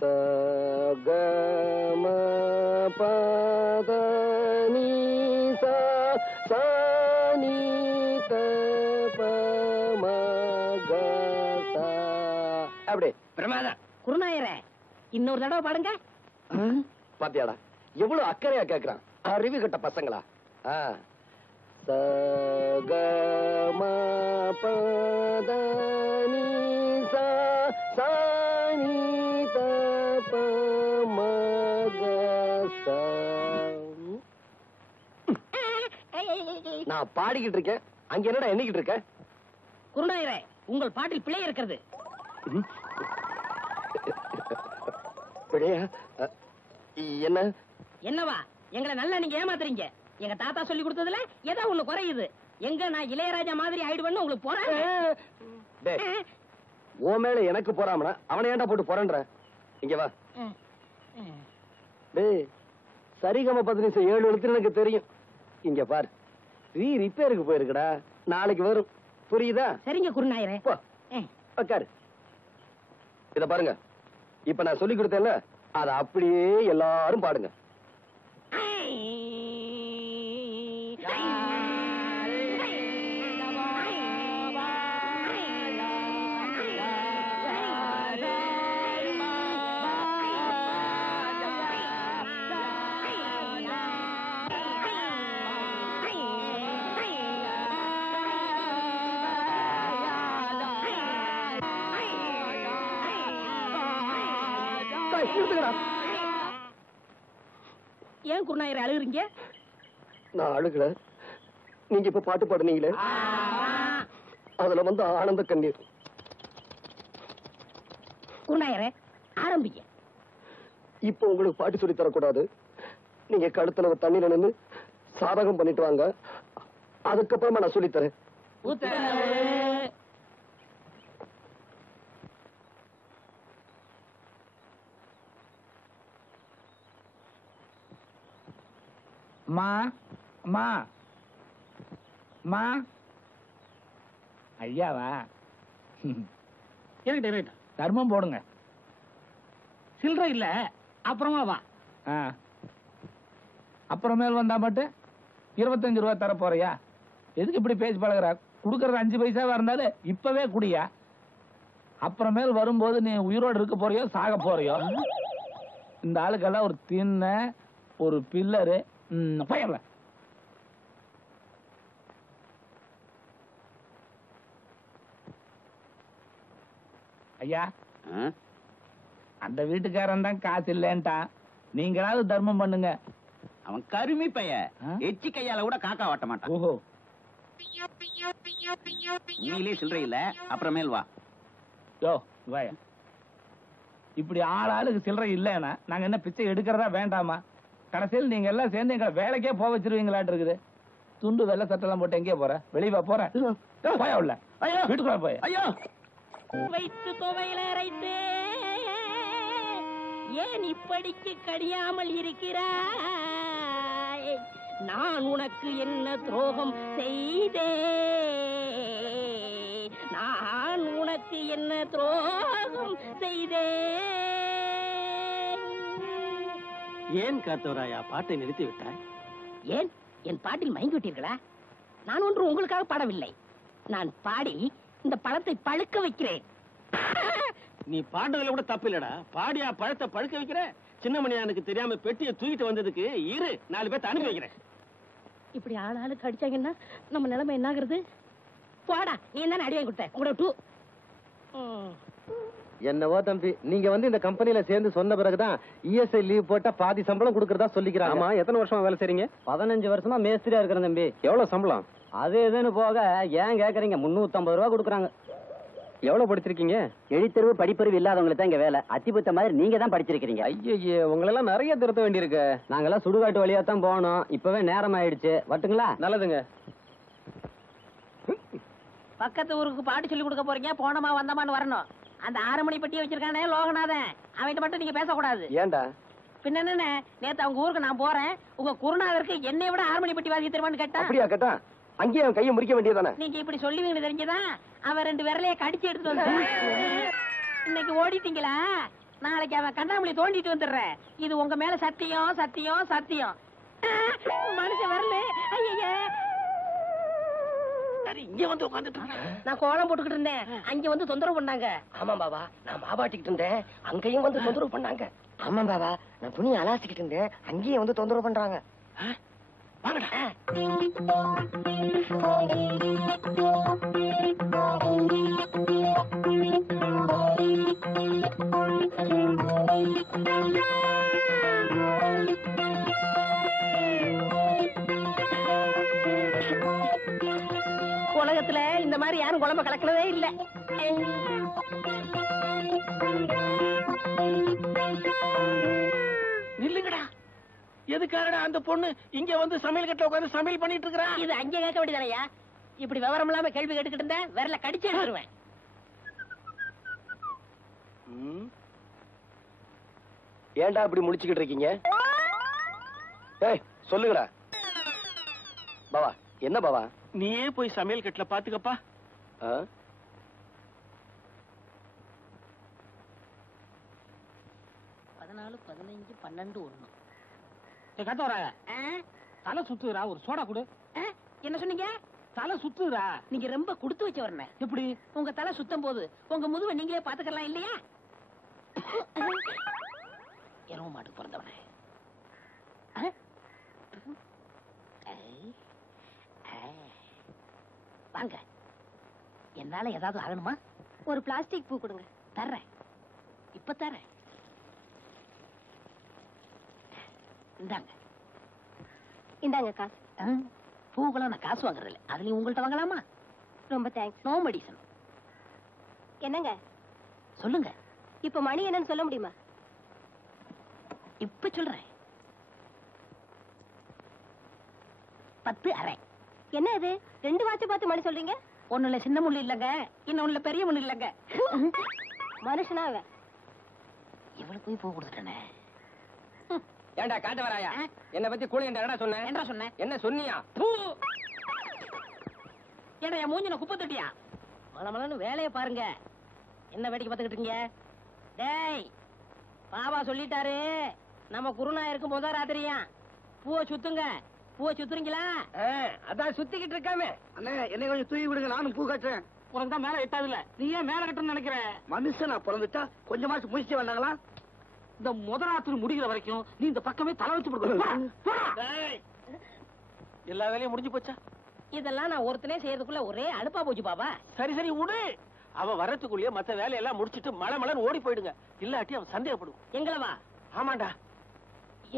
சகம பத நீ சா நீ அப்படி பிரமாதம். குருநாயரே, இன்னொரு தடவை பாடுங்க. பாத்தியாடா எவ்வளவு அக்கறையா கேக்குறான். அறிவு கட்ட பசங்களா. சகம பத நீ சா நீ நான் பாடிக்கிட்டு இருக்கேன், அங்க என்னடா எண்ணிக்கிட்டு இருக்க? குருநாயரே, உங்கள் பாட்டில் பிழை இருக்கிறது. பிழையா? என்ன என்னவா? எங்களை நல்லா நீங்க ஏமாத்துறீங்க. எங்க தாத்தா சொல்லி கொடுத்ததுல ஏதோ ஒண்ணு குறையுது. எங்க நான் இளையராஜா மாதிரி ஆயிடுவேன்னு உங்களுக்கு போறேன். ஓ மேல எனக்கு போறாமனா அவனை ஏன்டா போட்டு போறன்ற? இங்க வா. டேய், சரிகம 15 7 எழுத்து எனக்கு தெரியும். இங்க பாரு, ரிப்பேருக்கு போயிருக்குடா, நாளைக்கு வரும். புரியுதா? சரிங்க குருநாயரே. உட்காரு. இத பாருங்க, இப்ப நான் சொல்லி கொடுத்தேன்ல, அத அப்படியே எல்லாரும் பாடுங்க. ஏன் குருநாயரே அழுகுறீங்க? நான் அழுகல, நீங்க இப்ப பாட்டு பாடுனீங்களே, அதுல வந்து ஆனந்த கண்ணீர். குருநாயரே, ஆரம்பிங்க. இப்ப உங்களுக்கு பாட்டு சொல்லி தரக்கூடாது. நீங்க கழுத்துல தண்ணியில நின்று சாதகம் பண்ணிட்டு வாங்க, அதுக்கப்புறமா நான் சொல்லித்தரேன். மா மா மா ஐயாவா? தர்மம் போடுங்க. சில்லறை இல்ல, அப்புறமா வா. அப்புறமேல் வந்தா மட்டும் 25 ரூபாய் தர போறியா? எதுக்கு இப்படி பேசி பழகுற? குடுக்கறது 5 பைசாவா இருந்தாலும் இப்பவே குடியா. அப்புறமேல் வரும்போது நீ உயிரோடு இருக்க போறியோ சாக போறியோ? இந்த ஆளுக்கெல்லாம் ஒரு தின்ன ஒரு பில்லரு போயிடல. ஐயா, அந்த வீட்டுக்காரன் தான் காசு இல்லன்ட்டான், நீங்களாவது தர்மம் பண்ணுங்க. அவன் கருமி பைய, எச்சி கையால கூட காக்கா வாட்ட மாட்டான். ஓஹோ, நீங்களே சில்லறை இல்ல, அப்புறமேல் வா. யோ வாய, இப்படி ஆளாளுக்கு சில்லறை இல்லன்னா நாங்க என்ன பிச்சை எடுக்கிறதா வேண்டாமா? கடைசியில் நீங்க எல்லாம் சேர்ந்து எங்க வேலைக்கே போக வச்சிருவீங்களாட்டு இருக்குது. துண்டு வெள்ளை சட்டெல்லாம் போட்டு எங்கே போற? வெளியே போற? போயா உள்ள, வீட்டுக்குள்ள போய். ஐயோ, வைத்து துவையில அரைத்தே ஏன் இப்படிக்கு கடியாமல் இருக்கிறாய்? நான் உனக்கு என்ன துரோகம் செய்தே? நான் உனக்கு என்ன துரோகம் செய்தே? ஏன் காத்தவராயா பாட்டை நிறுத்தி விட்டாய்? ஏன் என் பாட்டில் மயங்கி விட்டீர்களா? நான் ஒன்று உங்களுக்காக பாடவில்லை. நான் பாடி இந்த பழத்தை பழுக்க வைக்கிறேன். நீ பாடுறதுல கூட தப்பு இல்லடா. பாடியா பழத்தை பழுக்க வைக்கிற? சின்ன மணியானுக்கு தெரியாம பெட்டியை தூக்கிட்டு வந்ததுக்கு இரு 4 பேர்த்த அனுப்பி வைக்கிறேன். இப்படி ஆளாளுக்கு அடிச்சாங்கன்னா நம்ம நிலைமை என்ன ஆகுறது? போடா, நீ என்ன அடி வாங்கி கொடுத்த? உங்களோட டூ. என்னவோ தம்பி, நீங்க வந்து இந்த கம்பெனில சேர்ந்து சொன்ன பிறகுதான் இஎஸ்ஐ லீவ் போட்டா பாதி சம்பளம் கொடுக்கறதா சொல்லிக்கிறாங்க. ஆமா, எத்தனை வருஷமா வேலை செய்றீங்க? 15 வருஷமா மேஸ்திரியா இருக்கிறேன் தம்பி. எவ்வளவு சம்பளம்? அது எதுன்னு போக ஏன் கேக்குறீங்க? 350 ரூபா கொடுக்குறாங்க. எவ்வளவு படிச்சிருக்கீங்க? எழுத்தறிவு படிப்பறிவு இல்லாதவங்களுக்கு தான் இங்க வேலை. அத்திபுத்த மாதிரி நீங்க தான் படிச்சிருக்கீங்க. ஐயே, உங்களெல்லாம் நிறைய திருத்த வேண்டியிருக்கு. நாங்கெல்லாம் சுடுகாட்டு வழியா தான் போகணும். இப்பவே நேரம் ஆயிடுச்சு, வரட்டுங்களா? நல்லதுங்க. பக்கத்து ஊருக்கு பாட்டு சொல்லி கொடுக்க போறீங்க, போனமா வந்தமான்னு வரணும். அந்த 6 மணி பெட்டி வச்சிருக்கானே லோகநாதன், அவன்கிட்ட மட்டும் நீங்க பேசக்கூடாது. ஏண்டா? பின்ன என்ன, நேத்து அவங்க ஊருக்கு நான் போறேன், உங்க குருநாதருக்கு என்னை விட 6 மணி பெட்டி வாசி தெரியுமான்னு கேட்டா. அப்படியா கேட்டா? அங்கேயே அவன் கையை முறிக்க வேண்டியதானே? நீங்க இப்படி சொல்லுவீங்கன்னு தெரிஞ்சதான் அவன் 2 விரலைய கடிச்சு எடுத்து வந்து இன்னைக்கு ஓடிட்டீங்களா? நாளைக்கு அவன் கண்ணாமூலி தோண்டிட்டு வந்துடுறேன். இது உங்க மேல சத்தியம் சத்தியம் சத்தியம். மனுஷன் வரல. ஐயா இங்க வந்து உட்காந்துட்டு நான் கோலம் போட்டுக்கிட்டு இருந்தேன், அங்க வந்து தொந்தரவு பண்ணாங்க. ஆமா பாபா, நான் மாவாட்டிக்கிட்டு இருந்தேன், அங்கேயும் வந்து தொந்தரவு பண்ணாங்க. ஆமா பாபா, நான் துணி அலாசிக்கிட்டு இருந்தேன், அங்கேயும் வந்து தொந்தரவு பண்றாங்க. வாங்கடா. உலகத்துல இந்த மாதிரி யாரும் குழம்பு கலக்கிறதே இல்ல. நில்லுங்கடா. எதுக்காகடா அந்த பொண்ணு இங்க வந்து சமையல் கட்ட உட்கார்ந்து சமையல் பண்ணிட்டு இருக்கா? இது அங்கே கேட்க வேண்டியதானயா? இப்படி விவரம் இல்லாம கேள்வி கேட்டுக்கிட்டு இருந்தேன், விரல கடிச்சு எடுத்துருவேன். ஏன்டா இப்படி முடிச்சுக்கிட்டு இருக்கீங்க? ஏய் சொல்லுங்கடா. பாவா, என்ன பாவா? நீயே போய் சமையல் கட்டல பாத்துக்கப்பா. 14, 15, 12, 1. கத்தவராய தலை சுத்துறா, ஒரு சோடா குடு. என்ன சொன்னீங்க? தலை சுத்துறா. நீங்க ரொம்ப கொடுத்து வச்ச வரணும். எப்படி? உங்க தலை சுத்தம் போது உங்க முதுவை நீங்களே பாத்துக்கலாம் இல்லையா? இரவு மாட்டுக்கு பிறந்தவனே. வாங்க, என்னால ஏதாவது ஆகணுமா? ஒரு பிளாஸ்டிக் பூ கொடுங்க. தர்றேன், இப்ப தர்றேன். இந்தாங்க. இந்தாங்க காசு. பூக்கெல்லாம் நான் காசு வாங்குறது இல்லை, அதுலயும் உங்கள்கிட்ட வாங்கலாமா? ரொம்ப தேங்க்ஸ். No medicine. என்னங்க சொல்லுங்க. இப்ப மணி என்னன்னு சொல்ல முடியுமா? இப்ப சொல்றேன். 10:30. என்ன இது 2 வாட்ச் பார்த்து மணி சொல்றீங்க? ஒண்ணுல சின்ன முள்ளு இல்லங்க, இன்னொன்னுல பெரிய முள்ளு இல்லங்க. மனுஷனா அவன்? இவளுக்கு போய் பூ கொடுத்துட்டேனே. ஏண்டா காட்ட வராயா? என்ன பத்தி கூலி என்ன சொன்ன? என்ன சொன்னேன்? என்ன சொன்னியா? ஏடா என் மூஞ்சின குப்பை தொட்டியா? மலமலன்னு வேலையை பாருங்க. என்ன வேடிக்கை பார்த்துக்கிட்டு இருக்கீங்க? டேய், பாபா சொல்லிட்டாரு, நம்ம குருநாயருக்கு முத ராத்திரியா பூவை சுத்துங்க. பூவை சுத்துறீங்களா? அதான் சுத்திக்கிட்டு இருக்காமே. அண்ணே, என்னை கொஞ்சம் தூக்கி விடுங்க, நானும் பூ கட்டுறேன். உனக்கு தான் மேல எட்டாது இல்ல, நீ ஏன் மேல கட்டணும்னு நினைக்கிற? மனுஷனா பிறந்துட்டா கொஞ்சமாச்சு முயற்சி வந்தாங்களா? இந்த முதராத்திரி முடிகிற வரைக்கும் நீ இந்த பக்கமே தலை வச்சு போடுக்க. எல்லா வேலையும் முடிஞ்சு போச்சா? இதெல்லாம் நான் ஒருத்தனே செய்யறதுக்குள்ள ஒரே அலுப்பா போச்சு பாபா. சரி சரி விடு. அவன் வரத்துக்குள்ளேயே மத்த வேலையெல்லாம் முடிச்சிட்டு மலை மலைன்னு ஓடி போயிடுங்க. இல்லாட்டி அவன் சந்தேகப்படுவான். எங்களவா? ஆமாண்டா.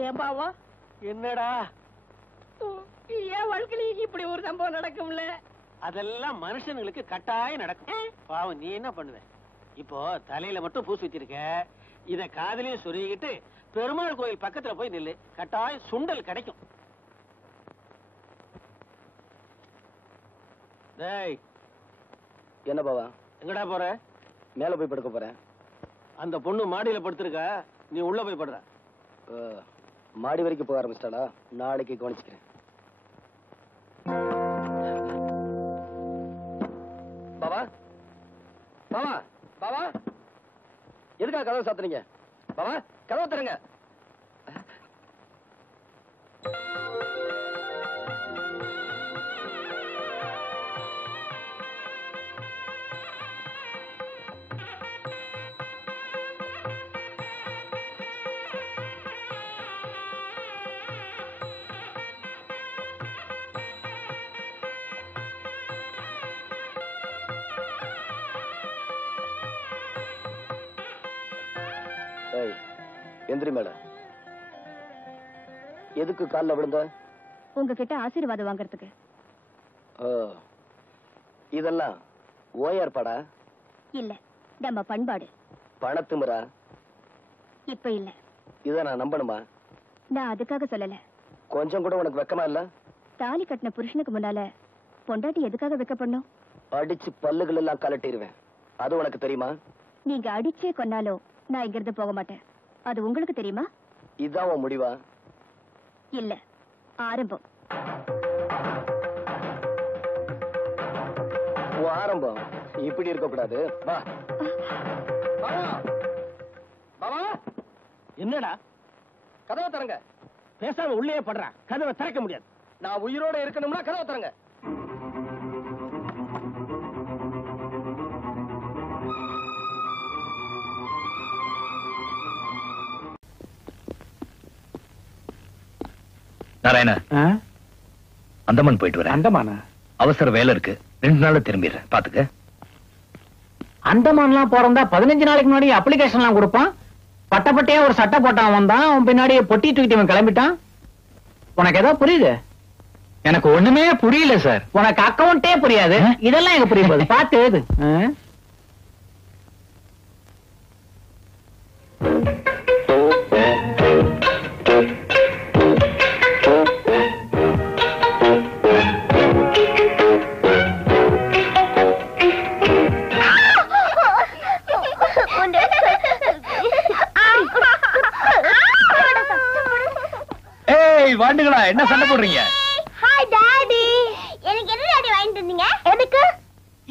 ஏன் பாவா? என்னடா? ஏன் வாழ்க்கையில இப்படி ஒரு சம்பவம் நடக்கும்ல? அதெல்லாம் மனுஷனுங்களுக்கு கட்டாயம் நடக்கும். பாவம், நீ என்ன பண்ணுவ? இப்போ தலையில மட்டும் பூ சுத்திருக்க, இத காதலையும் சொருகிட்டு பெருமாள் கோயில் பக்கத்துல போய் நில்லு, கட்டாயம் சுண்டல் கிடைக்கும். டேய், என்ன பாவா? எங்கடா போற? மேல போய் படுக்க போறேன். அந்த பொண்ணு மாடியில படுத்திருக்க, நீ உள்ள போய் படுற. மாடி வரைக்கும் போக ஆரம்பிச்சிட்டாளா? நாளைக்கு கவனிச்சுக்கிறேன். பாவா, பாவா, பாவா, எதுக்காக கதவை சாத்துறீங்க? பாவா, கதவை தருங்க. எந்திரி மேல. எதுக்கு கால்ல விழுந்த? உங்ககிட்ட ஆசீர்வாதம் வாங்குறதுக்கு. இதெல்லாம் ஓயர்படா? இல்ல, நம்ம பண்பாடு. பணத்துமுறா? இப்ப இல்ல. இத நான் நம்பணுமா? நான் அதுக்காக சொல்லல. கொஞ்சம் கூட உனக்கு வெக்கமா இல்ல? தாலி கட்டின புருஷனுக்கு முன்னால பொண்டாட்டி எதுக்காக வெக்கப்படணும்? அடிச்சு பல்லுகள் எல்லாம் கலட்டிடுவேன். அது உனக்கு தெரியுமா? நீங்க அடிச்சே கொன்னாலும் நான் இங்க இருந்து போக மாட்டேன். அது உங்களுக்கு தெரியுமா? இதான் உன் முடிவா? இல்ல, ஆரம்பம். ஆரம்பம் இப்படி இருக்க கூடாது. வா பாவா, என்னடா கதவை தரங்க. பேசாம உள்ளே படுறா, கதவை திறக்க முடியாது. நான் உயிரோட இருக்கணும்னா கதவை தரங்க. நாராயண, அந்தமான் போயிட்டு வரேன். அந்தமானா? அவசர வேலை இருக்கு, 2 நாள்ல திரும்பிடுறேன், பாத்துக்க. அந்தமான்லாம் போறதா 15 நாளைக்கு முன்னாடி அப்ளிகேஷன் எல்லாம் கொடுப்பான். பட்டப்பட்டையா ஒரு சட்டை போட்டான் வந்தான், அவன் பின்னாடி பொட்டி தூக்கிட்டு இவன் கிளம்பிட்டான். உனக்கு ஏதோ புரியுது? எனக்கு ஒண்ணுமே புரியல சார். உனக்கு அக்கவுண்டே புரியாது, இதெல்லாம் எங்க புரிய போகுது? பாத்து எழுது. வாண்டுகளா, என்ன சண்டை போடுறீங்க? Hi daddy. எனக்கு என்ன டாடி வாங்கிட்டு வந்தீங்க? எதுக்கு?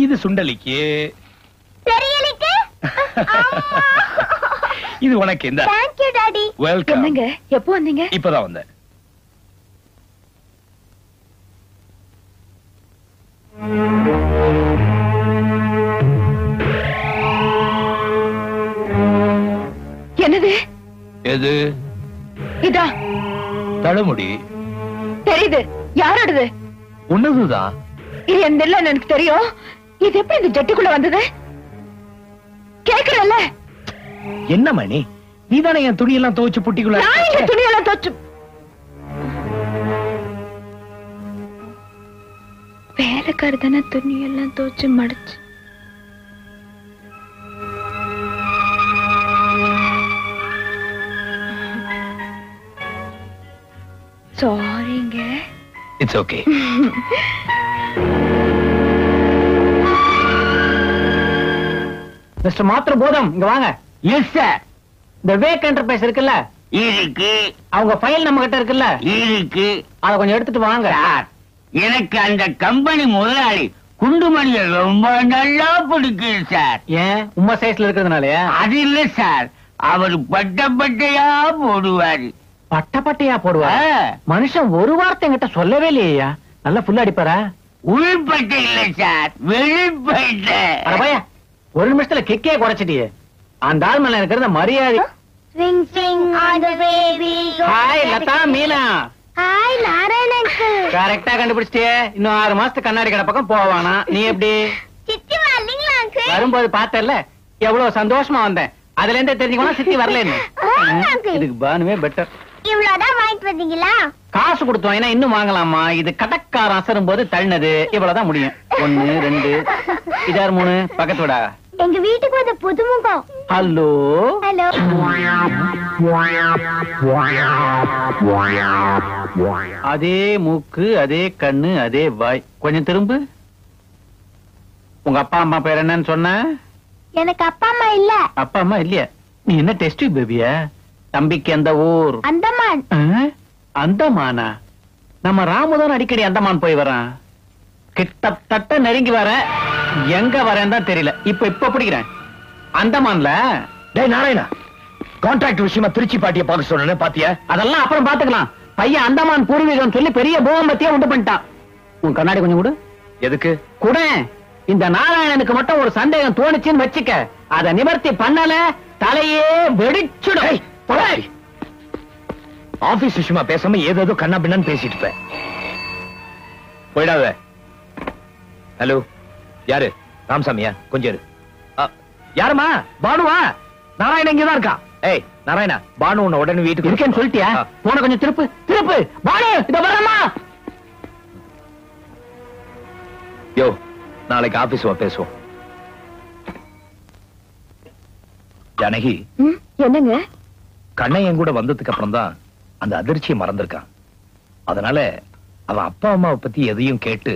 இது சுண்டலிக்கு. தெரியலக்கு. இது உனக்கு. இந்த Thank you டாடி. வெல்கம். என்னங்க எப்போ வந்தீங்க? இப்பதான் வந்தேன். என்னது எது? இதா தழுமுடி. தெரியுது. யாரோடது? உன்னதுதான். இது என் இல்ல எனக்கு தெரியும். இது எப்படி இந்த ஜட்டிக்குள்ள வந்தது? கேக்குறல்ல? என்ன மணி, நீதானே என் துணியெல்லாம் துவைச்சு புட்டிக்குள்ள? நான் இந்த துணியெல்லாம் தோச்சு. வேலைக்காரி தானே துணியெல்லாம் தோச்சு மடிச்சு. சாரிங்க. It's okay. மிஸ்டர் மாத்திர போதம், இங்க வாங்க. Yes sir. இந்த வேக் என்டர்பிரைஸ் இருக்குல்ல? இருக்கு. அவங்க ஃபைல் நம்ம கிட்ட இருக்குல்ல? இருக்கு. அத கொஞ்சம் எடுத்துட்டு வாங்க. சார், எனக்கு அந்த கம்பெனி முதலாளி குண்டுமணிய ரொம்ப நல்லா பிடிக்கும் சார். ஏன், உம்மா சைஸ்ல இருக்கிறதுனாலயா? அது இல்ல சார், அவர் பட்டையா போடுவாரு. பட்டையா போடுவா? மனுஷன் ஒரு வார்த்தை என்கிட்ட சொல்லவே இல்லையா? நல்லா ஃபுல்லா அடிப்பாரா? உள்பட்டை இல்ல சார், வெளிப்பட்டை. அட பையா, ஒரு நிமிஷத்துல கிக்கே குறைச்சிட்டியே. அந்த ஆள் மேல இருக்கிற மரியாதை. Swing swing on the baby. Hi Latha, Meena. Hi Narayanan. கரெக்டா கண்டுபிடிச்சிட்டியே. இன்னும் 6 மாசத்துக்கு கண்ணாடி கடை பக்கம் போவானா? நீ எப்படி? சித்தி வரலீங்களா அங்கிள்? வரும்போது பார்த்தல எவ்வளவு சந்தோஷமா வந்தேன். அதுல இருந்தே தெரிஞ்சுக்கணும் சித்தி வரலன்னு. இதுக்கு பானுவே பெட்டர். இவ்வளவுதான் வாங்கிட்டு வந்தீங்களா? காசு கொடுத்தோம், ஏன்னா இன்னும் வாங்கலாமா? இது கடக்காரன் அசரும் போது தள்ளினது. இவ்வளவுதான் முடியும். 1 2 இதார் 3 பக்கத்து விடா. எங்க வீட்டுக்கு வந்த புதுமுகம். Hello hello. அதே மூக்கு, அதே கண்ணு, அதே வாய். கொஞ்சம் திரும்பு. உங்க அப்பா அம்மா பேர் என்னன்னு சொன்ன? எனக்கு அப்பா அம்மா இல்ல. அப்பா அம்மா இல்லையா? நீ என்ன டெஸ்ட் பேபியா? தம்பிக்கு எந்த ஊர்? அந்தமான். அந்தமானா? நம்ம ராமுதான் அடிக்கடி அந்தமான் போய் வரான். கிட்டத்தட்ட நெருங்கி வர, எங்க வரேன்னு தான் தெரியல. இப்ப பிடிக்கிறேன். அந்தமான்ல. டேய் நாராயணா, கான்ட்ராக்ட் விஷயமா திருச்சி பாட்டிய பார்க்க சொன்னேன், பாத்தியா? அதெல்லாம் அப்புறம் பாத்துக்கலாம். பையன் அந்தமான் பூர்வீகம் சொல்லி பெரிய பூகம்பத்தையே உண்டு பண்ணிட்டான். உன் கண்ணாடி கொஞ்சம் கொடு. எதுக்கு? கூட இந்த நாராயணனுக்கு மட்டும் ஒரு சந்தேகம் தோணுச்சுன்னு வச்சுக்க, அத நிவர்த்தி பண்ணல தலையே வெடிச்சுடும். ஆபீஸ் விஷயமா பேசாம ஏதோ கண்ணா பின்னான்னு பேசிட்டு இருப்பேன். போயிடாத. ஹலோ, யாரு? ராமசாமியா? கொஞ்சம் இரு. யாருமா? பானுவா? நாராயணன் இங்கதான் இருக்கா. ஏய் நாராயணா, பானு உன்னை உடனே வீட்டுக்கு இருக்கேன்னு சொல்லிட்டியா? போன கொஞ்சம் திருப்பு திருப்பு. பானு இத வரமா? யோ, நாளைக்கு ஆபீஸ் பேசுவோம். ஜானகி, என்னங்க? கண்ணையன் கூட வந்ததுக்கு அப்புறம் தான் அந்த அதிர்ச்சியை மறந்திருக்கான். அதனால அவன் அப்பா அம்மாவை பத்தி எதையும் கேட்டு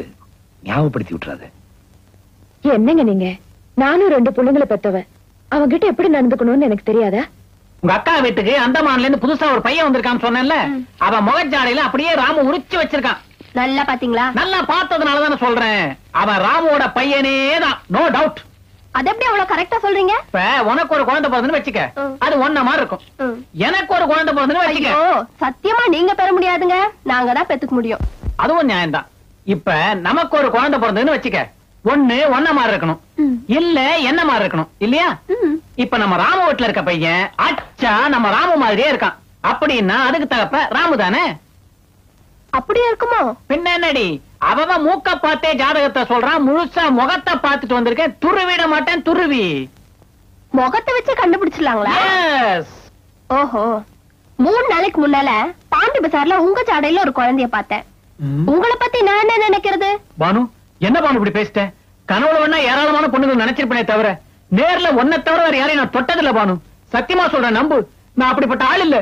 ஞாபகப்படுத்தி விட்டுறாது. என்னங்க நீங்க? நானும் 2 பொண்ணுங்களை பெத்தவன். அவங்கிட்ட எப்படி நடந்துக்கணும்னு எனக்கு தெரியாதா? உங்க அக்கா வீட்டுக்கு அந்தமான்ல இருந்து புதுசா ஒரு பையன் வந்திருக்கான்னு சொன்னேன்ல, அவன் முகஜாடையில அப்படியே ராமு உரிச்சு வச்சிருக்கான். நல்லா பாத்தீங்களா? நல்லா பார்த்ததுனாலதானே சொல்றேன். அவன் ராமுவோட பையனே தான், நோ டவுட். அது எப்படி அவ்வளவு கரெக்டா சொல்றீங்க? இப்ப உனக்கு ஒரு குழந்தை பிறந்ததுன்னு வச்சுக்க, அது ஒன்ன மாதிரி இருக்கும். எனக்கு ஒரு குழந்தை பிறந்ததுன்னு வச்சுக்க, சத்தியமா நீங்க பெற முடியாதுங்க, நாங்க தான் பெத்துக்க முடியும். அதுவும் நியாயம்தான். இப்ப நமக்கு ஒரு குழந்தை பிறந்ததுன்னு வச்சுக்க, ஒண்ணு ஒன்ன மாதிரி இருக்கணும், இல்ல என்ன மாதிரி இருக்கணும், இல்லையா? இப்ப நம்ம ராம வீட்டுல இருக்க பையன் அச்சா நம்ம ராம மாதிரியே இருக்கான் அப்படின்னா அதுக்கு தகப்ப ராமு தானே? அப்படியே இருக்குமோ? பின்ன என்னடி, அவன் மூக்க பார்த்தே ஜாதகத்தை சொல்றான், முழுசா முகத்தை பார்த்துட்டு வந்திருக்கேன், துருவிட மாட்டேன் துருவி. முகத்தை வச்சு கண்டுபிடிச்சிடலாங்களா? ஓஹோ, 3 நாளைக்கு முன்னால பாண்டி பசார்ல உங்க ஜாடையில ஒரு குழந்தைய பார்த்தேன். உங்களை பத்தி நான் என்ன நினைக்கிறது? பானு, என்ன பானு இப்படி பேசிட்டேன்? கனவுல வேணா ஏராளமான பொண்ணுகள் நினைச்சிருப்பேனே தவிர நேர்ல ஒன்ன தவிர வேற யாரையும் நான் தொட்டதில்ல பானு. சத்தியமா சொல்றேன், நம்பு, நான் அப்படிப்பட்ட ஆள் இல்ல.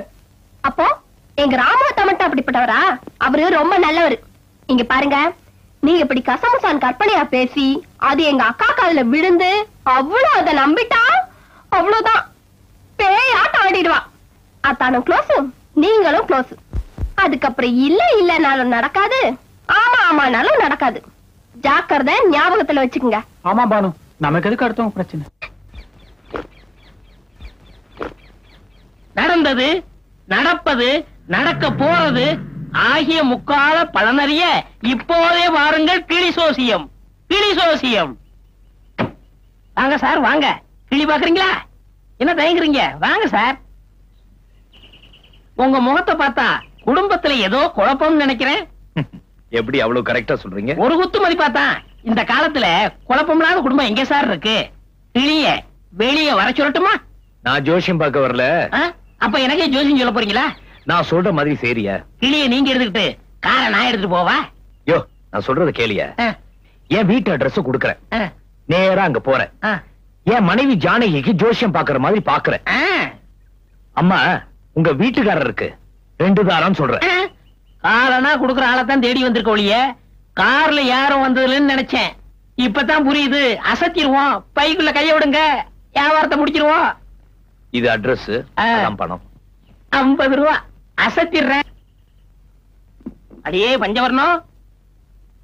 அப்போ எங்க ராமவத்த மட்டும் அப்படிப்பட்டவரா? அவரு ரொம்ப நல்லவர். இங்க பாருங்க, நீங்க இப்படி கசமுசான் கற்பனையா பேசி அது எங்க அக்கா காதுல விழுந்து அவ்வளவு அதை நம்பிட்டா அவ்வளவுதான், பேயாட்டம் ஆடிடுவா. அத்தானும் க்ளோஸ், நீங்களும் க்ளோஸ். அதுக்கப்புறம் இல்ல இல்லனாலும் நடக்காது, ஆமா ஆமானாலும் நடக்காது. ஜாக்கிரதை, ஞாபகத்துல வச்சுக்கோங்க. ஆமா பானு, நமக்கு எதுக்கு அடுத்தவங்க பிரச்சனை? நடந்தது, நடப்பது, நடக்க போறது ஆகிய முக்கால பலனறிய இப்போதே வாருங்கள் கிளி சோசியம். கிளி சோசியம். வாங்க சார், வாங்க. கிளி பாக்குறீங்களா? என்ன தயங்குறீங்க? வாங்க சார். உங்க முகத்தை பார்த்தா குடும்பத்துல ஏதோ குழப்பம்னு நினைக்கிறேன். எப்படி அவ்வளவு கரெக்டா சொல்றீங்க? ஒரு குத்து மதிப்பாத்தான். இந்த காலத்துல குழப்பமில்லாத குடும்பம் எங்க சார் இருக்கு? கிளிய வெளியே வர சொல்லட்டுமா? நான் ஜோசியம் பார்க்க வரல. அப்ப எனக்கே ஜோசியம் சொல்ல போறீங்களா? நான் சொல்ற மாதிரி சரியா? கிளிய நீங்க எடுத்துக்கிட்டு காரை நான் எடுத்துட்டு போவா? யோ, நான் சொல்றத கேளியா? என் வீட்டு அட்ரஸ் குடுக்கறேன், நேரா அங்க போறேன். என் மனைவி ஜானகிக்கு ஜோசியம் பாக்குற மாதிரி பாக்குறேன். அம்மா, உங்க வீட்டுக்காரருக்கு 2 தாரம் சொல்றேன். காலனா குடுக்கற ஆளத்தான் தேடி வந்திருக்க ஒழிய கார்ல யாரும் வந்ததுன்னு நினைச்சேன். இப்பதான் புரியுது. அசத்திடுவோம், பைக்குள்ள கைய விடுங்க, வியாபாரத்தை முடிச்சிருவோம். இது அட்ரஸ், பணம் 50 ரூபா. அசத்திடுறேன். அடியே பஞ்சவர்ணம்,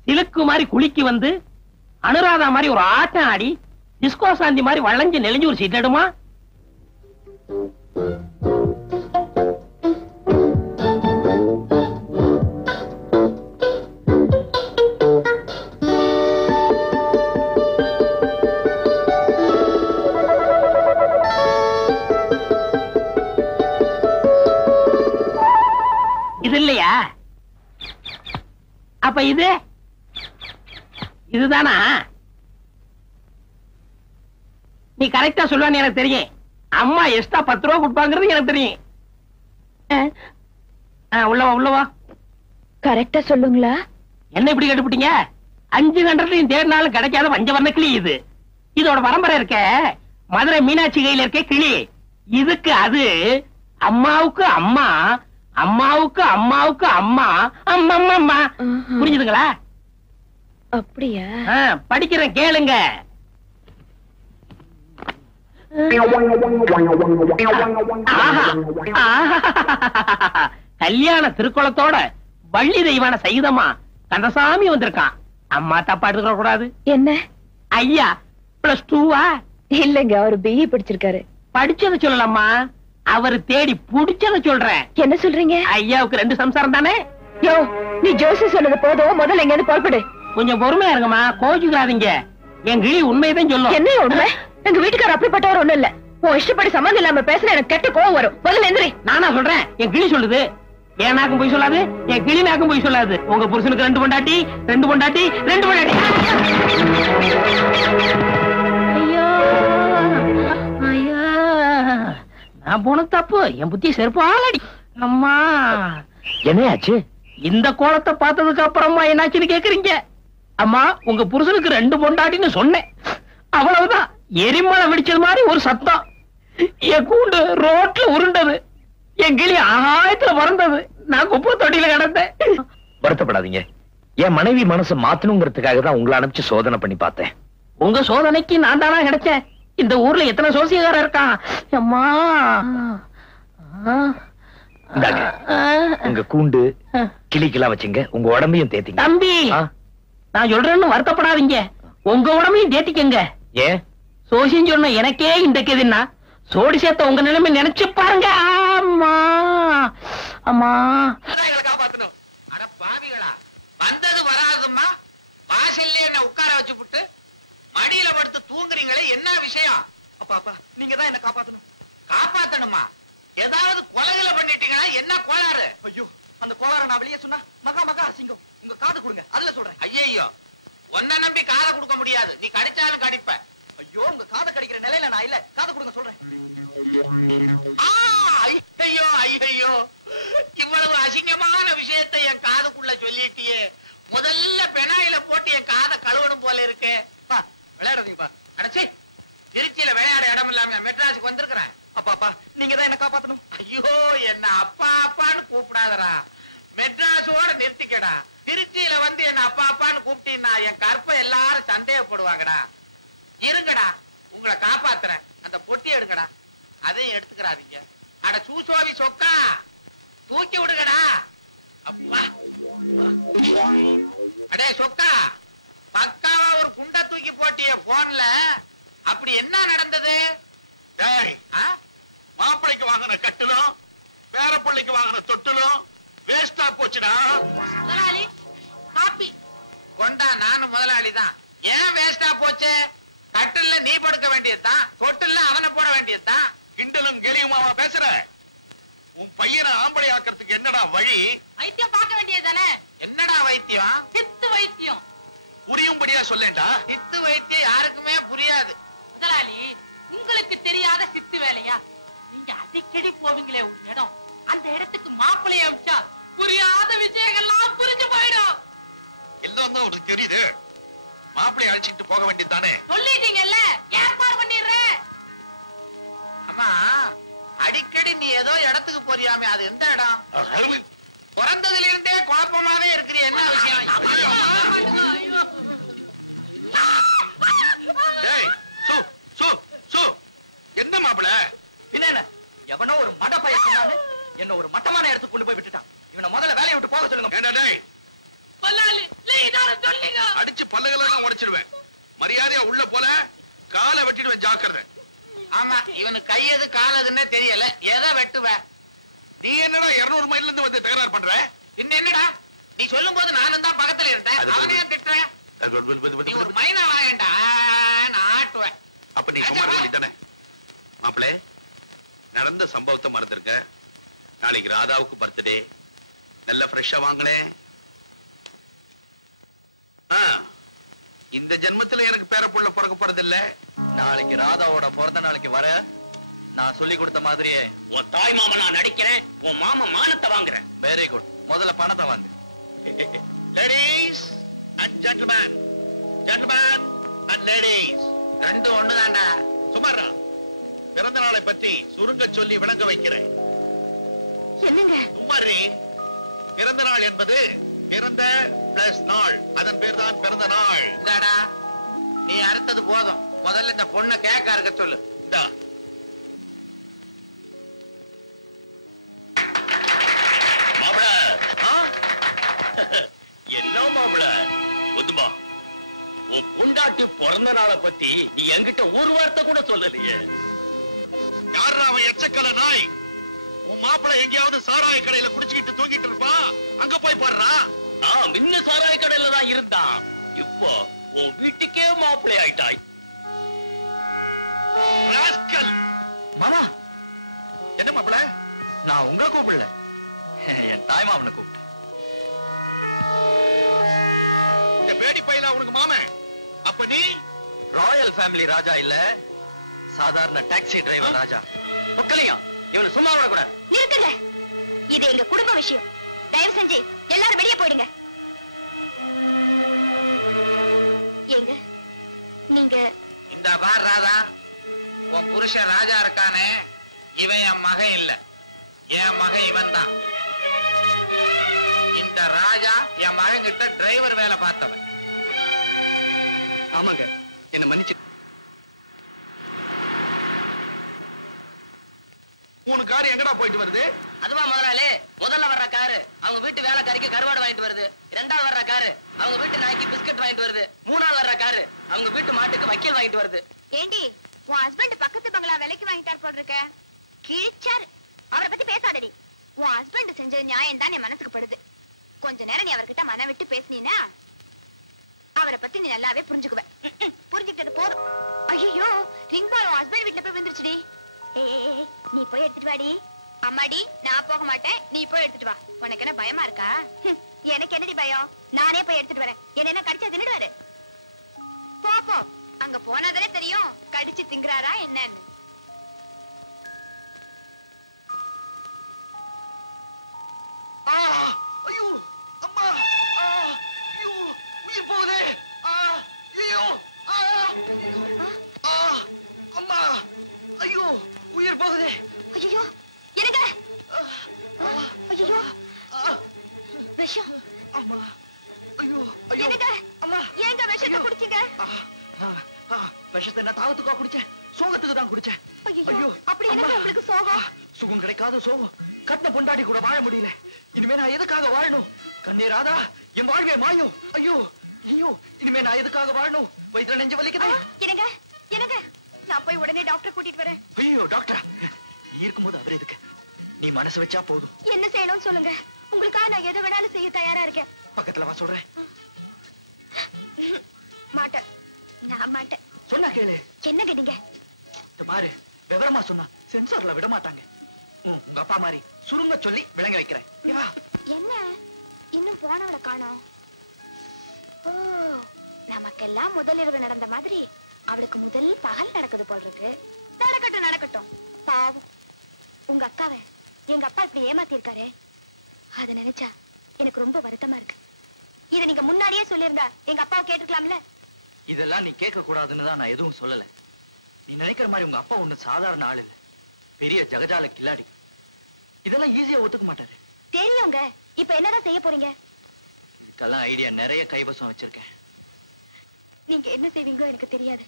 சிலுக்கு மாதிரி குளிக்கு வந்து அனுராதா மாதிரி ஒரு ஆட்டம் ஆடி டிஸ்கோ சாந்தி மாதிரி வளைஞ்சு நெளிஞ்சு ஒரு சீட் எடுமா. இது இல்லையா? அப்ப இது இதுதானா? நீ கரெக்டா சொல்லுவான்னு எனக்கு தெரியும். அம்மா எக்ஸ்ட்ரா 10 ரூபா கொடுப்பாங்கிறது எனக்கு தெரியும். உள்ளவா உள்ளவா. கரெக்டா சொல்லுங்களா? என்ன இப்படி கேட்டுப்பிட்டீங்க? 5 கண்டத்தையும் தேடினாலும் கிடைக்காத பஞ்சவர்ண கிளி இது. இதோட பரம்பரை இருக்க மதுரை மீனாட்சி கையில இருக்க கிளி. இதுக்கு அது அம்மாவுக்கு அம்மா, அம்மாவுக்கு அம்மாவுக்கு அம்மா, அம்மா அம்மா. புரிஞ்சுதுங்களா? அப்படியா? படிக்கிறேன், கேளுங்க. கல்யாண திருக்குளத்தோட வள்ளி தெய்வான சைதமா கந்தசாமி வந்திருக்கான். அம்மா தப்பா எடுத்துக்க கூடாது. என்ன ஐயா +2வா? இல்லங்க, அவர் BE படிச்சிருக்காரு. படிச்சத சொல்லலாமா, அவரு தேடி புடிச்சத சொல்றேன். என்ன சொல்றீங்க? ஐயாவுக்கு 2 சம்சாரம் தானே? யோ, நீ ஜோசி சொன்னது போதும், முதல்ல எங்க இருந்து புறப்படு. கொஞ்சம் பொறுமையா இருங்கம்மா, கோச்சுக்கிறாதீங்க. என் கிளி உண்மையதான் சொல்லும். என்ன உண்மை? எங்க வீட்டுக்காரர் அப்படிப்பட்டவர் ஒண்ணும் இல்ல. உன் இஷ்டப்படி சம்மந்தம் இல்லாம பேசினா எனக்கு கெட்ட கோவம் வரும். முதல்ல எந்திரி. நானா சொல்றேன்? என் கிளி சொல்லுது. என் நாக்கும் போய் சொல்லாது, என் கிளி நாக்கும் போய் சொல்லாது. உங்க புருஷனுக்கு 2 பொண்டாட்டி, 2 பொண்டாட்டி, 2 பொண்டாட்டி. ஐயோ ஐயோ, நான் போன தப்பு. என் புத்தி செருப்பாலடி. அம்மா, என்னையாச்சு? இந்த கோலத்தை பார்த்ததுக்கு அப்புறமா என்னாச்சுன்னு கேக்குறீங்க? அம்மா, உங்க புருஷனுக்கு 2 பொண்டாட்டின்னு சொன்னேன், அவ்வளவுதான். எரிமலை வெடிச்சது மாதிரி ஒரு சத்தம். என் கூண்டு ரோட்ல உருண்டது, என் கிளி ஆகாயத்துல பறந்தது, நான் குப்பை தொட்டியில கிடந்தேன். வருத்தப்படாதீங்க, என் மனைவி மனசு மாத்தணுங்கிறதுக்காக தான் உங்களை அனுப்பிச்சு சோதனை பண்ணி பார்த்தேன். உங்க சோதனைக்கு நான் தானா கிடைச்சேன்? இந்த ஊர்ல எத்தனை சோசியக்காரர் இருக்கான். அம்மா, உங்க கூண்டு கிளிக்கெல்லாம் வச்சுங்க, உங்க உடம்பையும் தேத்திங்க. தம்பி, நான் சொல்றேன்னு வருத்தப்படாதீங்க, உங்க உடம்பையும் தேத்திக்கங்க. ஏன்? தோஷம் சொன்ன எனக்கே இந்த கெதின்னா சோடி சேர்த்த உங்க நிலைமை நினைச்சு பாருங்க. ஆமா அம்மா காப்பாத்தணும். அட பாவிகளா, வந்தது வராதுமா வாசல்ல என்ன உட்கார வச்சு விட்டு மடியில படுத்து தூங்குறீங்களே, என்ன விஷயம்? அப்பா அப்பா, நீங்க தான் என்ன காப்பாத்தணும். காப்பாத்தணுமா? ஏதாவது கொலைகளை பண்ணிட்டீங்களா? என்ன கோளாறு? ஐயோ, அந்த கோளாறு நான் வெளியே சொன்னா மக்கா மக்கா அசிங்கம். உங்க காது கொடுங்க, அதுல சொல்றேன். ஐயோ, ஒன்ன நம்பி காதை கொடுக்க முடியாது. நீ கடிச்சாலும் கடிப்ப. ஐயோ, உங்க காதை கடிக்கிற நிலையில நான் இல்ல. காது கொடுங்க சொல்றேன். ஐயோ ஐயோ, இவ்வளவு அசிங்கமான விஷயத்தை என் காதுக்குள்ள சொல்லிட்டியே. முதல்ல பெனாயில போட்டு என் காதை கழுவணும் போல இருக்கு. விளையாடுறீங்கப்பா. அடச்சி, திருச்சியில விளையாட இடம் இல்லாம மெட்ராஸுக்கு வந்திருக்கிறேன். அப்பா அப்பா, நீங்க தான் என்ன காப்பாத்தணும். ஐயோ, என்ன அப்பா அப்பான்னு கூப்பிடாதரா. மெட்ராஸோட நிறுத்திக்கடா. திருச்சியில வந்து என்ன அப்பா அப்பான்னு கூப்பிட்டீங்கன்னா என் கற்பை எல்லாரும் சந்தேகப்படுவாங்கடா. இருங்கடா, உங்களை காப்பாத்துறேன். அந்த பொட்டி எடுங்கடா. அதையும் எடுத்துக்கிறாதீங்க. அட சூசோவி சொக்கா, தூக்கி விடுங்கடா. அப்பா, அடே சொக்கா, பக்காவா ஒரு குண்டை தூக்கி போட்டிய போன்ல. அப்படி என்ன நடந்தது? மாப்பிளைக்கு வாங்கின கட்டிலும் பேர பிள்ளைக்கு வாங்கின தொட்டிலும் வேஸ்டா போச்சுடா. முதலாளி காப்பி கொண்டா. நானும் முதலாளி தான். ஏன் வேஸ்டா போச்சு? கட்டில்ல நீ படுக்க வேண்டியதுதான், தொட்டில்ல அவனை போட புரியாதா? கிண்டலும் கேலியுமாவா பேசுற? உன் பையனை ஆம்பளை ஆக்கிறதுக்கு என்னடா வழி? வைத்தியம் பார்க்க வேண்டியதுதானே? என்னடா வைத்தியம்? சித்து வைத்தியம். புரியும்படியா சொல்லேன்டா. சித்து வைத்தியம் யாருக்குமே புரியாது. முதலாளி, உங்களுக்கு தெரியாத சித்து வேலையா? நீங்க அடிக்கடி போவீங்களே ஒரு இடம், அந்த இடத்துக்கு மாப்பிள்ளைய அமிச்சா புரியாத விஷயங்கள்லாம் புரிஞ்சு போயிடும். எல்லாம் தான் உனக்கு தெரியுது. மாப்பிள்ளை அழைச்சிட்டு போக வேண்டியதானே? சொல்லிட்டீங்கல்ல, ஏற்பாடு பண்ணிடுறேன். அம்மா, அடிக்கடி நீ ஏதோ இடத்துக்கு போறியாமே, அது எந்த இடம்? பிறந்ததுல இருந்தே குழப்பமாவே இருக்கிற என்ன விஷயம்? என்ன மாப்பிள? என்ன எவனோ ஒரு மட பையன் என்ன ஒரு மட்டமான இடத்துக்கு கொண்டு போய் விட்டுட்டான். இவனை முதல்ல வேலையை விட்டு போக சொல்லுங்க. அடிச்சு பல்லகெல்லாம் உடைச்சிடுவேன். மரியாதையா உள்ள போல, காலை வெட்டிடுவேன். ஜாக்கிரதை. ஆமா, இவனுக்கு கையது காலதுன்னே தெரியல. எதை வெட்டுவேன்? நீ என்னடா 200 மைல்ல இருந்து வந்து தகராறு பண்ற? இன்னும் என்னடா நீ சொல்லும் போது நானும் தான் பக்கத்துல இருந்தேன். அவனையே திட்டுறேன். நீ ஒரு மைனா வாங்கண்டா, நான் ஆட்டுவேன். அப்ப நீ சும்மா தானே? மாப்பிளே, நடந்த சம்பவத்தை மறந்துருக்க. நாளைக்கு ராதாவுக்கு பர்த்டே. நல்ல ஃப்ரெஷ்ஷா வாங்களே. இந்த ஜென்மத்துல எனக்கு பேரப்புள்ள பிறக்க போறது இல்ல. நாளைக்கு ராதாவோட பிறந்த நாளைக்கு வர நான் சொல்லி கொடுத்த மாதிரியே உன் தாய் மாமா நான் நடிக்கிறேன். உன் மாமா மானத்தை வாங்குறேன். Very good. முதல்ல பணத்தை வாங்க. Ladies and gentleman, gentleman and ladies, ரெண்டு ஒண்ணுதான்டா. சுமாரா பிறந்த நாளை பற்றி சுருங்க சொல்லி விளங்க வைக்கிறேன். என்னங்க? சுமாரி, பிறந்த நாள் என்பது பிறந்த பிளஸ் நாள், அதன் பேர் தான் பிறந்த நாள். இந்தாடா, நீ அறுத்தது போதும். முதல்ல இந்த பொண்ணை கேக்க இருக்க சொல்லு. மாப்பிள, என்ன மாப்பிள புதுமா, உன் பொண்டாட்டி பிறந்த நாளை பத்தி நீ என்கிட்ட ஒரு வார்த்தை கூட சொல்லலையே. யாரா அவன் எச்சக்கல நாய்? உன் மாப்பிள எங்கேயாவது சாராய கடையில குடிச்சுக்கிட்டு தூங்கிட்டு இருப்பான். அங்க போய் பாடுறா. முன்ன சாராய கடையில தான் இருந்தான். இப்போ உன் வீட்டுக்கே மாப்பிள்ளை ஆயிட்டாய். மாமா, என்ன மாப்பிள? நான் உங்களை கூப்பிடல, என் தாய் மாமனை கூப்பிட்டேன். இந்த பேடி பையலா உனக்கு மாமன்? அப்ப நீ ராயல் ஃபேமிலி ராஜா இல்ல, சாதாரண டாக்ஸி டிரைவர் ராஜா. மக்களையும் இவனை சும்மா விடக்கூடாது. நிறுத்துங்க, இது எங்க குடும்ப விஷயம். தயவு செஞ்சு எல்லாரும் வெளியே போயிடுங்க. ஏங்க, நீங்க இந்த பார் ராதா, உன் புருஷன் ராஜா இருக்கானே, இவன் என் மகன் இல்ல. என் மகன் இவன் தான். இந்த ராஜா என் மகன் கிட்ட டிரைவர் வேலை பார்த்தவன். ஆமாங்க, என்ன மன்னிச்சு. மூணு கார் எங்கடா போயிட்டு வருது? அதுவா முதலாளி, முதல்ல வர்ற காரு அவங்க வீட்டு வேலைக்காரிக்கு கருவாடு வாங்கிட்டு வருது. இரண்டாவது வர்ற காரு அவங்க வீட்டு நாய்க்கு பிஸ்கட் வாங்கிட்டு வருது. மூணாவது வர்ற காரு அவங்க வீட்டு மாட்டுக்கு வக்கீல் வாங்கிட்டு வருது. ஏண்டி உன் ஹஸ்பண்ட் பக்கத்து பங்களா விலைக்கு வாங்கிட்டார் போல் இருக்க. கிழிச்சாரு. அவரை பத்தி பேசாதடி. உன் ஹஸ்பண்ட் செஞ்சது நியாயம் தான் என் மனசுக்கு படுது. கொஞ்ச நேரம் நீ அவர்கிட்ட மனம் விட்டு பேசினீனா அவரை பத்தி நீ நல்லாவே புரிஞ்சுக்குவ. புரிஞ்சுக்கிட்டது போதும். ஐயோ ரிங் பாய் உன் ஹஸ்பண்ட் வீட்டுல போய் விழுந்துருச்சுடி. நீ போய் எடுத்துட்டு வாடி. அம்மாடி நான் போக மாட்டேன், நீ போய் எடுத்துட்டு வா. உனக்கு என்ன பயமா இருக்கா? எனக்கு என்னடி பயம்? நானே போய் எடுத்துட்டு வரேன். என்ன கடிச்சா தின்னுடுவாரு. போ அங்க போனாதானே தெரியும் கடிச்சு திங்குறாரா என்னன்னு. ஐயோ அம்மா, ஐயோ உயிர் போகுதே. ஐயோ அம்மா, ஐயோ உயிர் போகுதே. ஐயோ என்னங்க? ஐயோ விஷம். அம்மா, ஐயோ என்னங்க? அம்மா, ஏங்க விஷத்தை குடிச்சீங்க? விஷத்தை நான் தாகத்துக்கா குடிச்சேன், சோகத்துக்கு தான் குடிச்சேன். ஐயோ அப்படி என்னங்க உங்களுக்கு சோகம்? சுகம் கிடைக்காத சோகம். கண்ண பொண்டாடி கூட வாழ முடியல. இனிமே நான் எதுக்காக வாழணும்? கண்ணே ராதா, என் வாழ்வே மாயும். ஐயோ ஐயோ, இனிமே நான் எதுக்காக வாழணும்? வயிற்றுல நெஞ்சு வலிக்குது. என்னங்க என்னங்க, நான் போய் உடனே டாக்டர் கூட்டிட்டு வரேன். ஐயோ டாக்டர் இருக்கும்போது அவர் எதுக்கு? நீ மனசு வச்சா போதும். என்ன செய்யணும்னு சொல்லுங்க, உங்களுக்காக நான் எதை வேணாலும் செய்ய தயாரா இருக்கேன். பக்கத்துல வா சொல்றேன். மாட்டேன், நான் மாட்டேன். சொன்னா கேளு. என்னங்க நீங்க? பாரு, விவரமா சொன்னா சென்சார்ல விட மாட்டாங்க. உங்க அப்பா மாதிரி சுருங்க சொல்லி விளங்க வைக்கிறேன். என்ன இன்னும் போனவளை காணோம்? ஓ, நமக்கெல்லாம் முதல் இரவு நடந்த மாதிரி அவளுக்கு முதல் பகல் நடக்குது போல் இருக்கு. நடக்கட்டும் நடக்கட்டும். பாவம் உங்க அக்காவை எங்க அப்பா இப்படி ஏமாத்தி இருக்காரு. அத நினைச்சா எனக்கு ரொம்ப வருத்தமா இருக்கு. இத நீங்க முன்னாடியே சொல்லியிருந்தா எங்க அப்பாவை கேட்டுக்கலாம்ல. இதெல்லாம் நீ கேட்க கூடாதுன்னு தான் நான் எதுவும் சொல்லல. நீ நினைக்கிற மாதிரி உங்க அப்பா ஒண்ணு சாதாரண ஆள் இல்ல, பெரிய ஜகஜால கில்லாடி. இதெல்லாம் ஈஸியா ஒத்துக்க மாட்டாரு. தெரியுங்க. இப்ப என்னதான் செய்ய போறீங்க? இதுக்கெல்லாம் ஐடியா நிறைய கைவசம் வச்சிருக்கேன். நீங்க என்ன செய்வீங்களோ எனக்கு தெரியாது.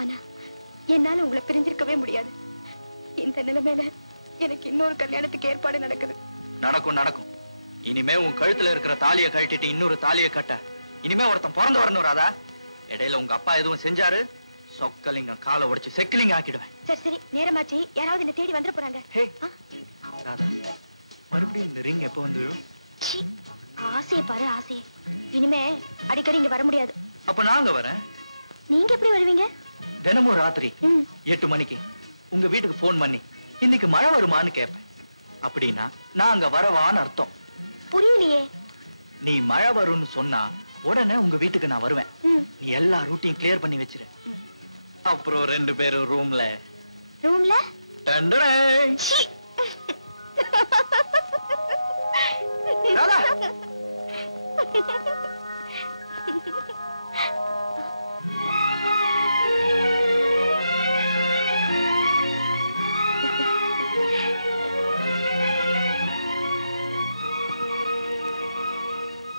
ஆனா என்னால உங்களை பிரிஞ்சிருக்கவே முடியாது. இந்த நிலைமையில எனக்கு இன்னொரு கல்யாணத்துக்கு ஏற்பாடு நடக்குது. நடக்கும் நடக்கும். இனிமே உன் கழுத்துல இருக்கிற தாலியை கழட்டிட்டு இன்னொரு தாலியை கட்ட இனிமே ஒருத்தன் பிறந்து வரணும் ராதா. இடையில உங்க அப்பா எதுவும் செஞ்சாரு, சொக்கலிங்க காலை உடைச்சு செக்கிலிங்க ஆக்கிடுவேன். சரி சரி, நேரமாச்சு. யாராவது என்ன தேடி வந்துட போறாங்க. ராதா, மறுபடியும் இந்த ரிங் எப்ப வந்து? ஆசையை பாரு ஆசையை. இனிமே அடிக்கடி இங்க வர முடியாது. அப்ப நாங்க வரேன். நீங்க எப்படி வருவீங்க? தினமும் ராத்திரி 8 மணிக்கு உங்க வீட்டுக்கு போன் பண்ணி இன்னைக்கு மழை வருமான்னு கேட்பேன். அப்படின்னா நான் அங்க வரவான்னு அர்த்தம். புரியலையே. நீ மழை வரும்னு சொன்னா உடனே உங்க வீட்டுக்கு நான் வருவேன். நீ எல்லா ரூட்டையும் கிளியர் பண்ணி வச்சிரு. அப்புறம் 2 பேரும் ரூம்ல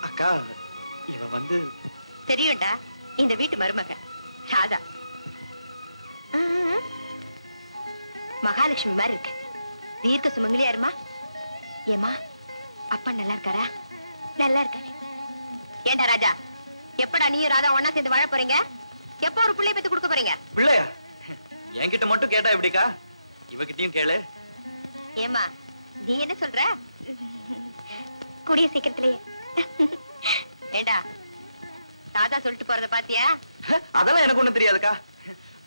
அக்கா, இவ வந்து தெரியும்டா, இந்த வீட்டு மருமக ராதா. மகாலட்சுமி மாதிரி இருக்க. தீர்க்க சுமங்கலியா இருமா. ஏமா அப்பா நல்லா இருக்காரா? நல்லா இருக்காரு. ஏண்டா ராஜா, எப்படா நீயும் ராதா ஒன்னா சேர்ந்து வாழ போறீங்க? எப்ப ஒரு பிள்ளைய பெத்து கொடுக்க போறீங்க? பிள்ளையா? என்கிட்ட மட்டும் கேட்டா எப்படிக்கா? இவகிட்டயும் கேளு. ஏமா நீ என்ன சொல்ற? கூடிய சீக்கிரத்திலேயே. ஏண்டா ராதா சொல்லிட்டு போறத பாத்தியா? அதெல்லாம் எனக்கு ஒண்ணும் தெரியாதுக்கா.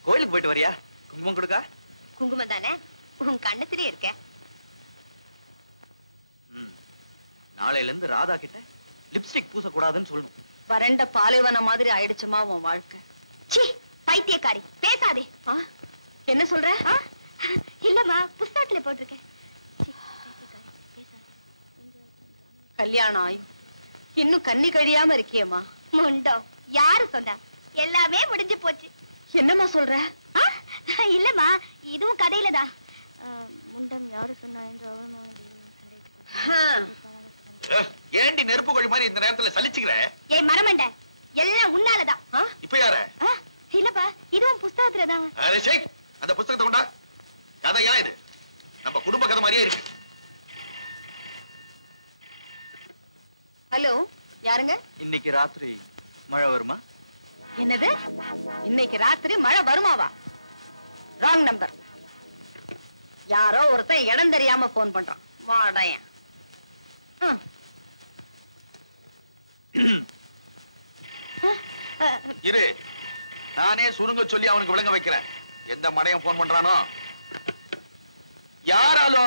கோயிலுக்கு போயிட்டு வரியா? குங்குமம் கொடுக்கா? குங்குமம் தானே உன் கண்ணத்திலே இருக்க. நாளையில இருந்து ராதா கிட்ட லிப்ஸ்டிக் பூச கூடாதுன்னு சொல்லணும். வறண்ட பாலைவன மாதிரி ஆயிடுச்சுமா உன் வாழ்க்கை. சீ, பைத்தியக்காரி, பேசாதே. என்ன சொல்ற? இல்லம்மா, புஸ்தகத்துல போட்டிருக்கேன். கல்யாணம் ஆயி இன்னும் கண்ணி கழியாம இருக்கியம்மா. முண்டம், யாரு சொன்ன? எல்லாமே முடிஞ்சு போச்சு. என்னம்மா சொல்ற? இல்லம்மா, இதுவும் கதையிலதான். முண்டம் யாரு சொன்னா? ஏண்டி நெருப்பு கோழி மாதிரி இந்த நேரத்துல சலிச்சுக்கிற? ஏய் மரமண்ட, எல்லாம் உன்னாலதான். இப்ப யாரு? இல்லப்பா, இதுவும் புஸ்தகத்துலதான். அந்த புஸ்தகத்தை கொண்டா. கதையா இது? நம்ம குடும்ப கதை மாதிரியே இருக்கு. ஹலோ, யாருங்க? இன்னைக்கு ராத்திரி மழை வருமா? என்னது? இன்னைக்கு ராத்திரி மழை வருமாவா? Wrong number. யாரோ ஒருத்தன் இடம் தெரியாம போன் பண்றான். மாடையன். இரு, நானே சுருங்க சொல்லி அவனுக்கு விளங்க வைக்கிறேன். எந்த மடையன் போன் பண்றானோ. யாராலோ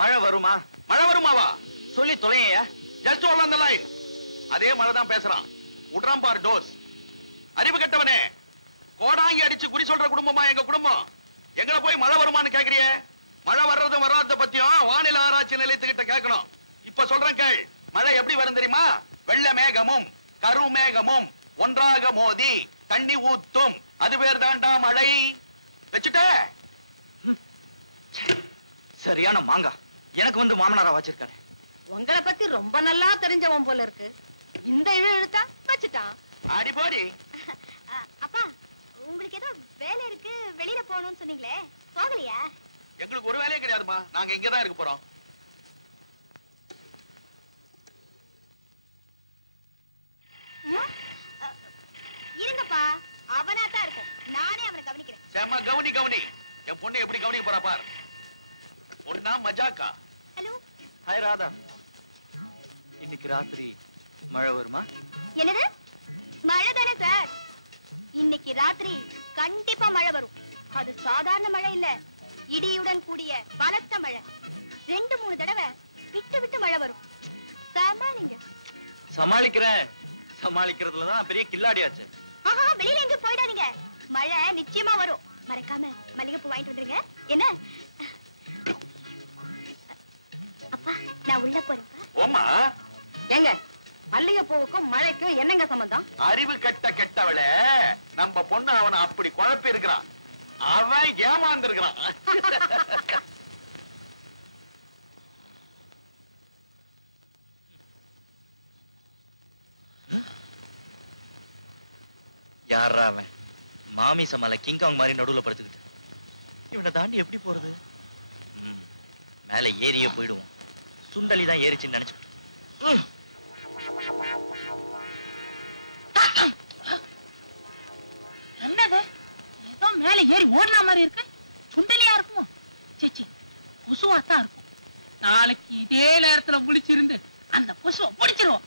மழை வருமா? மழை வருமாவா? சொல்லி தொலையா. Just hold on the line. அதே மழை தான் பேசுறான். உட்றான் பாரு டோஸ். அறிவு கெட்டவனே, கோடாங்கி அடிச்சு குறி சொல்ற குடும்பமா எங்க குடும்பம்? எங்களை போய் மழை வருமான்னு கேக்குறியே? மழை வர்றது வராத பத்தியும் வானிலை ஆராய்ச்சி நிலையத்துக்கிட்ட கேட்கணும். இப்ப சொல்றேன் கேள். மழை எப்படி வரும் தெரியுமா? வெள்ள மேகமும் கருமேகமும் ஒன்றாக மோதி தண்ணி ஊத்தும். அது பேர் தாண்டா மழை. வச்சுட்ட சரியான மாங்கா. எனக்கு வந்து மாமனாரா வச்சிருக்காரு. உங்களை பத்தி ரொம்ப நல்லா தெரிஞ்சவன் போல இருக்கு. இந்த இழுத்தா வச்சுட்டான். அடி போடி. அப்பா, உங்களுக்கு ஏதோ வேலை இருக்கு, வெளியில போகணும்னு சொன்னீங்களே, போகலையா? எங்களுக்கு ஒரு வேலையே கிடையாதுமா. நாங்க இங்கதான் இருக்க போறோம். இருங்கப்பா, அவனாத்தான் இருக்கும். நானே அவனை கவனிக்கிறேன். சேமா கவனி கவனி. என் பொண்ணு எப்படி கவனிக்க போறா பார். ஒன்னா மஜாக்கா. ஹலோ. ஹாய் ராதா. இன்னைக்கு ராத்திரி மழை வருமா? என்னது? மழை தானே சார்? இன்னைக்கு ராத்திரி கண்டிப்பா மழை வரும். அது சாதாரண மழை இல்ல, இடியுடன் கூடிய பலத்த மழை. 2-3 தடவை விட்டு விட்டு மழை வரும். சமாளிங்க. சமாளிக்கிறேன். சமாளிக்கிறதுலதான் பெரிய கில்லாடியாச்சு. ஆஹா, வெளியில எங்க போயிடாதீங்க. மழை நிச்சயமா வரும். மறக்காம மல்லிகைப்பூ வாங்கிட்டு வந்துருங்க. என்ன? அப்பா, நான் உள்ள போறேன். ஓமா. எங்க மல்லிகைப்பூவுக்கும் மழைக்கும் என்னங்க சம்பந்தம்? அறிவு கெட்ட கெட்டவளே, நம்ம பொண்ணு அவனை அப்படி குழப்பி இருக்கிறான். அவன் ஏமாந்துருக்கிறான். யாரா அவன்? மாமிச மலை கிங்காங் மாதிரி நடுவுல படுத்துக்கிட்டு. இவனை தாண்டி எப்படி போறது? மேல ஏறியே போயிடுவோம். சுண்டலிதான் ஏறிச்சுன்னு நினைச்சு. என்னது? ஏதோ மேல ஏறி ஓடுன மாதிரி இருக்கு. சுண்டலியா இருக்கும். சேச்சி, கொசுவாத்தான் இருக்கும். நாளைக்கு இதே நேரத்துல முழிச்சிருந்து அந்த கொசுவை ஒடிச்சிருவோம்.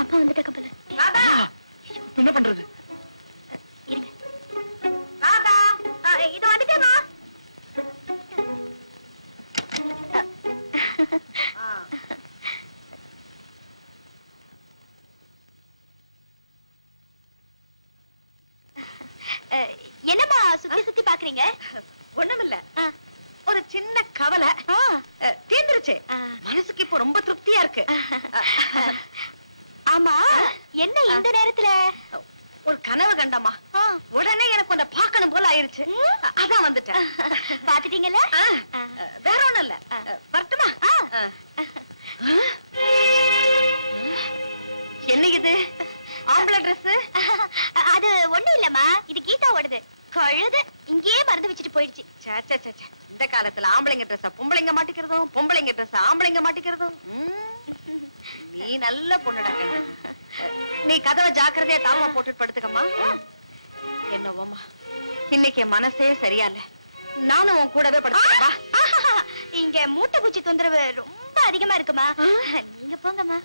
அப்பா வந்துட்ட கப்பல். என்ன பண்றது? ராதா, இது வந்துட்டேமா. என்னம்மா சுத்தி சுத்தி பாக்குறீங்க? ஒண்ணுமில்ல, ஒரு சின்ன கவலை. தீர்ந்துருச்சு. மனசுக்கு இப்போ ரொம்ப திருப்தியா இருக்கு. ஆமா, என்ன இந்த நேரத்துல? ஒரு கனவு கண்டமா, உடனே எனக்கு உன்னை பார்க்கணும் போல ஆயிருச்சு. அதான் வந்துட்டேன். பாத்துட்டீங்கல்ல? வேற ஒண்ணும் இல்ல. வரட்டுமா? என்ன இது? ஆம்பளை ட்ரெஸ்? அது ஒண்ணும் இல்லம்மா, இது கீதா ஓடுது. கழுது இங்கேயே மறந்து வச்சுட்டு போயிடுச்சு. இந்த காலத்துல ஆம்பளைங்க ட்ரெஸ் பொம்பளைங்க மாட்டிக்கிறதும், பொம்பளைங்க ட்ரெஸ் ஆம்பளைங்க மாட்டிக்கிறதும். நீ நல்ல பொண்ணுடா. நீ கதவை ஜாக்கிரதையா தாமா போட்டுட்டு படுத்துக்கம்மா. என்னவோமா, இன்னைக்கு மனசே சரியா இல்ல. நானும் உன் கூடவே படுத்துக்கா. இங்க மூட்டை பூச்சி தொந்தரவு ரொம்ப அதிகமா இருக்குமா. நீங்க போங்கம்மா.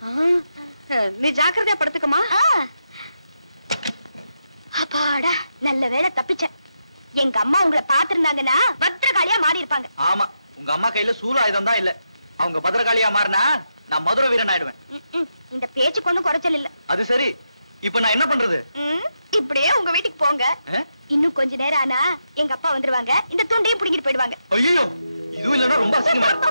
நீ ஜாக்கிரதையா படுத்துக்கம்மா. அப்பாடா, நல்ல வேளை தப்பிச்சேன். எங்க அம்மா உங்களை பாத்திருந்தாங்கன்னா பத்திரகாளியா மாறி இருப்பாங்க. ஆமா, உங்க அம்மா கையில சூலாயுதம் தான் இல்ல. அவங்க பத்திரகாளியா மாறினா நான் மதுரை வீரன் ஆயிடுவேன். இந்த பேச்சுக்கு ஒண்ணும் குறைச்சல் இல்ல. அது சரி, இப்ப நான் என்ன பண்றது? இப்படியே உங்க வீட்டுக்கு போங்க. இன்னும் கொஞ்ச நேரம் ஆனா எங்க அப்பா வந்துருவாங்க. இந்த துண்டையும் புடிங்கிட்டு போயிடுவாங்க. ஐயோ, இது இல்லன்னா ரொம்ப அசிங்கமா இருக்கு.